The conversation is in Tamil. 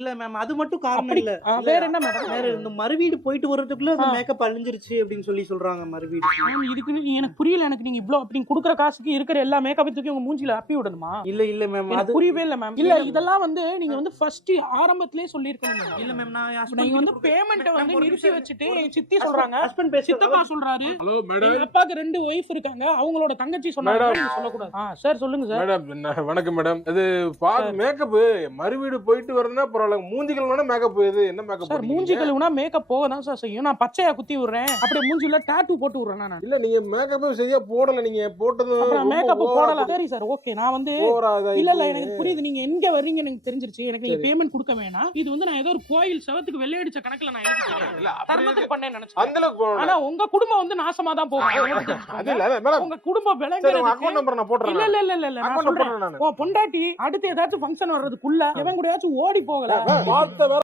இல்ல மேம். அது மட்டும் காரணம் அப்படி இல்ல. வேற என்ன மேடம்? வேற இந்த மறுவீடு போயிட்டு வரதுக்குள்ள அந்த மேக்கப் அழிஞ்சிருச்சு அப்படின்னு சொல்றாங்க மறுவீடு. மேம் இதுக்கு எனக்கு புரியல. எனக்கு நீங்க இவ்ளோ அப்படி குடுக்குற காசுக்கு இருக்கிற எல்லா மேக்கப் தூக்கி உங்க மூஞ்சில அப்பி விடணுமா? இல்ல மேம். எனக்கு புரியவே இல்ல மேம். இல்ல இதெல்லாம் வந்து நீங்க வந்து ஃபர்ஸ்ட் ஆரம்பத்திலேயே சொல்லிருக்கணும். இல்ல மேம். நான் நீங்க வந்து பேமெண்ட்ட வந்து நிறுத்தி வச்சுட்டு எங்க சித்தி சொல்றாங்க, ஹஸ்பண்ட் பேச சித்தப்பா சொல்றாரு, ஹலோ மேடம். எங்க அப்பாக்கு 2 ஒய்ஃப் இருக்காங்க. அவங்களோட தங்கச்சி சொன்னாங்க நீங்க சொல்லக்கூடாது. சார் சொல்லுங்க சார். மேடம் வணக்கம் மேடம். இது மேக்கப் மறுவீடு போயிட்டு வரணும்னா பரவாயில்ல. மூஞ்சி கழுவுனா மேக்கப் இது என்ன மேக்கப்? சார் மூஞ்சி கழுவுனா மேக்கப் போக தான் சார் செய்யும். நான் பச்சையா குத்தி விடுறேன். அப்படியே மூஞ்சில டாட்டூ போட்டு விடுறேன் நான். இல்ல நீங்க மேக்கப் சரியா போடல. நீங்க போட்டது மேக்கப் போடல. சரி சார் ஓகே. நான் வந்து இல்ல எனக்கு புரியுது. நீங்க எங்க வர்றீங்க எனக்கு தெரிஞ்சிருச்சு. எனக்கு நீங்க பேமெண்ட் கொடுக்க வேணாம். இது வந்து நான் ஏதோ ஒரு கோயில் செவத்துக்கு வெள்ளை அடிச்ச கணக்குல நான் எழுதிட்டேன். தர்மத்துக்கு பண்ணேன்னு நினைச்சேன். அந்த அளவுக்கு ஆனா உங்க குடும்பம் வந்து நாசமா தான் போகும். அது இல்ல மேடம். உங்க குடும்பம் விளங்குறது. அக்கவுண்ட் நம்பர் நான் போடுறேன். இல்ல நான் சொல்றேன். பொண்டாட்டி அடுத்து ஏதாச்சும் ஃபங்க்ஷன் வர்றதுக்குள்ள எவன் கூடயாச்சும் ஓடி போகல.